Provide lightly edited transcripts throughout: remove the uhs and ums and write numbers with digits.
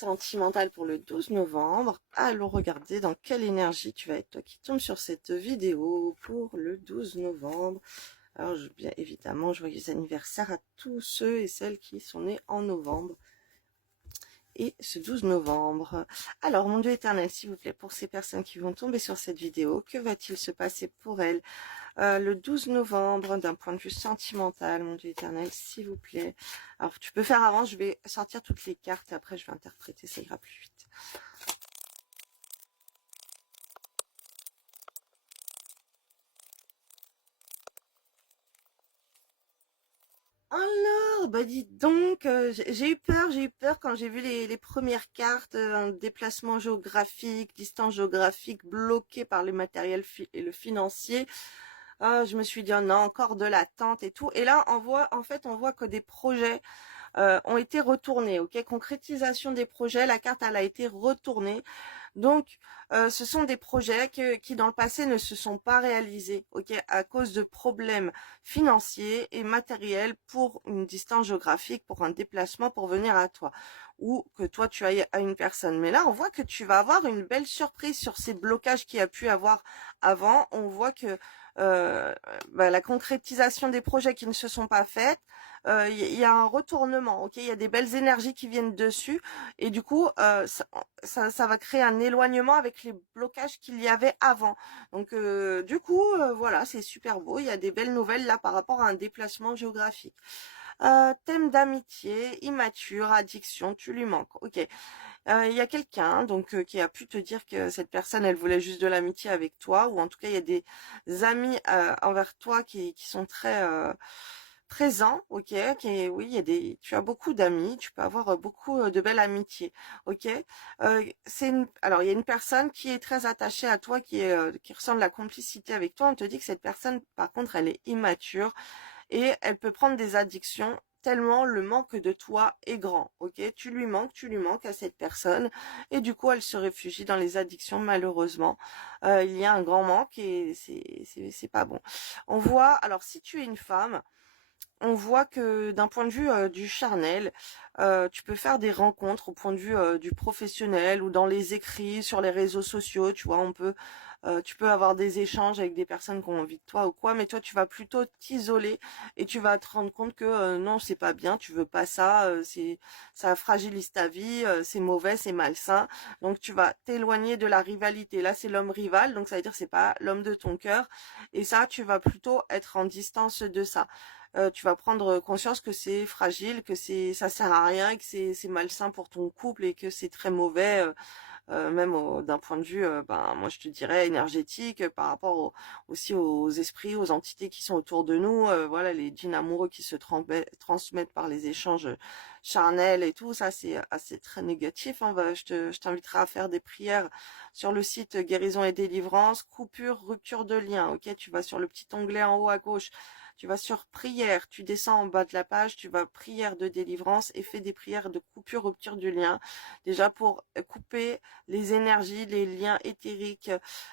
sentimentale pour le 12 novembre. Allons regarder dans quelle énergie tu vas être, toi qui tombes sur cette vidéo pour le 12 novembre. Alors, bien évidemment, joyeux anniversaire à tous ceux et celles qui sont nés en novembre. Et ce 12 novembre. Alors, mon Dieu éternel, s'il vous plaît, pour ces personnes qui vont tomber sur cette vidéo, que va-t-il se passer pour elles le 12 novembre, d'un point de vue sentimental, mon Dieu éternel, s'il vous plaît. Alors, tu peux faire avant, je vais sortir toutes les cartes et après je vais interpréter, ça ira plus vite. Alors, bah dites donc, j'ai eu peur quand j'ai vu les premières cartes, un déplacement géographique, distance géographique, bloqué par le matériel et le financier. Je me suis dit, oh non, encore de l'attente et tout. Et là, on voit que des projets ont été retournés, ok, concrétisation des projets, la carte elle a été retournée, donc ce sont des projets qui dans le passé ne se sont pas réalisés, ok, à cause de problèmes financiers et matériels pour une distance géographique, pour un déplacement pour venir à toi, ou que toi tu ailles à une personne. Mais là on voit que tu vas avoir une belle surprise sur ces blocages qu'il y a pu avoir avant. On voit que la concrétisation des projets qui ne se sont pas faits, y a un retournement, ok, il y a des belles énergies qui viennent dessus et du coup ça va créer un éloignement avec les blocages qu'il y avait avant. Donc du coup voilà, c'est super beau, il y a des belles nouvelles là par rapport à un déplacement géographique. Thème d'amitié, immature, addiction, tu lui manques, ok. Il y a quelqu'un donc qui a pu te dire que cette personne elle voulait juste de l'amitié avec toi, ou en tout cas il y a des amis envers toi qui sont très présents, ok, oui, tu as beaucoup d'amis, tu peux avoir beaucoup de belles amitiés, ok. Alors il y a une personne qui est très attachée à toi, qui ressent de la complicité avec toi. On te dit que cette personne, par contre, elle est immature et elle peut prendre des addictions tellement le manque de toi est grand, ok, tu lui manques à cette personne et du coup elle se réfugie dans les addictions malheureusement. Il y a un grand manque et c'est pas bon. On voit, alors si tu es une femme, on voit que d'un point de vue du charnel, tu peux faire des rencontres au point de vue du professionnel ou dans les écrits, sur les réseaux sociaux, tu vois, tu peux avoir des échanges avec des personnes qui ont envie de toi ou quoi, mais toi tu vas plutôt t'isoler et tu vas te rendre compte que non, c'est pas bien, tu veux pas ça, ça fragilise ta vie, c'est mauvais, c'est malsain, donc tu vas t'éloigner de la rivalité. Là, c'est l'homme rival, donc ça veut dire que c'est pas l'homme de ton cœur, et ça, tu vas plutôt être en distance de ça. Tu vas prendre conscience que c'est fragile, que ça sert à rien, que c'est malsain pour ton couple et que c'est très mauvais, même d'un point de vue, moi je te dirais énergétique, par rapport aussi aux esprits, aux entités qui sont autour de nous. Voilà, les djinns amoureux qui se transmettent par les échanges charnels et tout, ça c'est très négatif. Hein. Je t'inviterai à faire des prières sur le site Guérison et Délivrance, coupure, rupture de lien. Ok, tu vas sur le petit onglet en haut à gauche. Tu vas sur prière, tu descends en bas de la page, tu vas prière de délivrance et fais des prières de coupure, rupture du lien. Déjà pour couper les énergies, les liens éthériques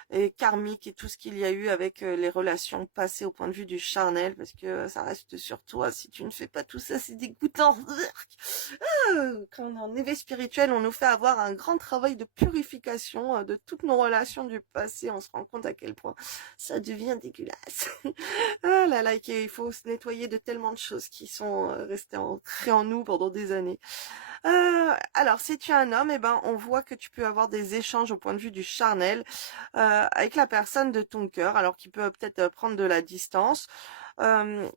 et karmiques et tout ce qu'il y a eu avec les relations passées au point de vue du charnel, parce que ça reste sur toi. Si tu ne fais pas tout ça, c'est dégoûtant. Quand on est en éveil spirituel, on nous fait avoir un grand travail de purification de toutes nos relations du passé. On se rend compte à quel point ça devient dégueulasse. Ah là là, il faut se nettoyer de tellement de choses qui sont restées ancrées en nous pendant des années. Alors, si tu es un homme, eh ben, on voit que tu peux avoir des échanges au point de vue du charnel avec la personne de ton cœur, alors qui peut peut-être prendre de la distance. Euh,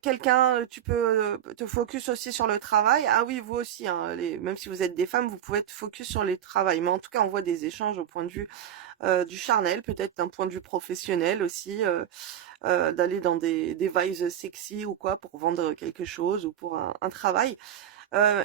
Quelqu'un, tu peux te focus aussi sur le travail. Ah oui, vous aussi, hein, même si vous êtes des femmes, vous pouvez être focus sur les travails. Mais en tout cas, on voit des échanges au point de vue du charnel, peut-être d'un point de vue professionnel aussi, d'aller dans des vibes sexy ou quoi pour vendre quelque chose ou pour un travail.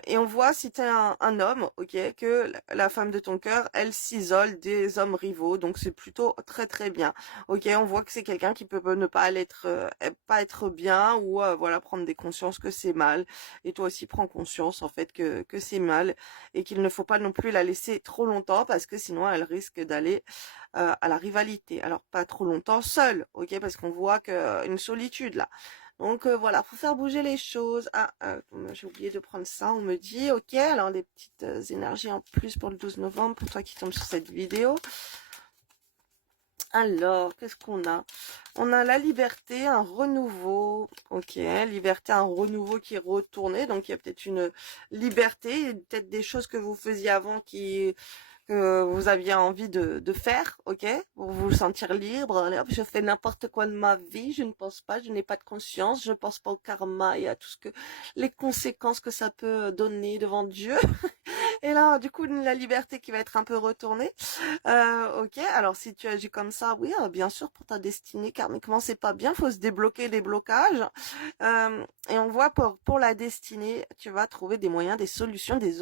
Et on voit si t'es un homme, ok, que la femme de ton cœur, elle s'isole des hommes rivaux, donc c'est plutôt très très bien. Ok, on voit que c'est quelqu'un qui peut ne pas être, pas être bien ou voilà, prendre des consciences que c'est mal. Et toi aussi prends conscience en fait que c'est mal et qu'il ne faut pas non plus la laisser trop longtemps parce que sinon elle risque d'aller à la rivalité. Alors pas trop longtemps seule, ok, parce qu'on voit que une solitude là. Donc voilà, faut faire bouger les choses. Ah, j'ai oublié de prendre ça. On me dit, ok, alors des petites énergies en plus pour le 12 novembre, pour toi qui tombe sur cette vidéo. Alors, qu'est-ce qu'on a? On a la liberté, un renouveau. Ok, liberté, un renouveau qui est retourné. Donc, il y a peut-être une liberté, peut-être des choses que vous faisiez avant que vous aviez envie de faire, ok? Pour vous sentir libre. Allez, hop, je fais n'importe quoi de ma vie, je ne pense pas, je n'ai pas de conscience, je ne pense pas au karma et à tout ce que, les conséquences que ça peut donner devant Dieu. Et là, du coup, la liberté qui va être un peu retournée. Ok, alors si tu agis comme ça, oui, bien sûr, pour ta destinée karmiquement, c'est pas bien, faut se débloquer des blocages. Et on voit pour la destinée, tu vas trouver des moyens, des solutions, des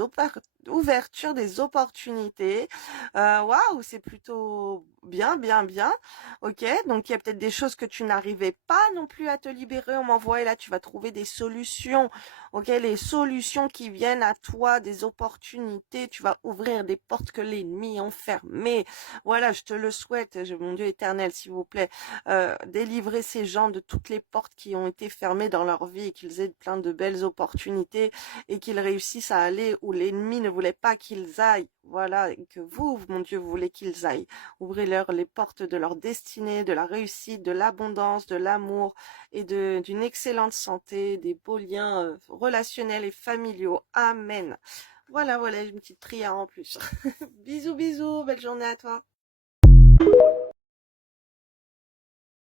ouvertures, des opportunités. Waouh, c'est plutôt bien, bien, bien. Ok, donc il y a peut-être des choses que tu n'arrivais pas non plus à te libérer. On m'envoie et là, tu vas trouver des solutions. Ok, les solutions qui viennent à toi, des opportunités. Tu vas ouvrir des portes que l'ennemi ont fermées. Voilà, je te le souhaite, mon Dieu éternel, s'il vous plaît. Délivrer ces gens de toutes les portes qui ont été fermées dans leur vie et qu'ils aient plein de belles opportunités et qu'ils réussissent à aller où l'ennemi ne voulait pas qu'ils aillent. Voilà, et que vous, mon Dieu, vous voulez qu'ils aillent. Ouvrez-leur les portes de leur destinée, de la réussite, de l'abondance, de l'amour et d'une excellente santé, des beaux liens relationnels et familiaux. Amen. Voilà, voilà, une petite prière en plus. Bisous, bisous, belle journée à toi.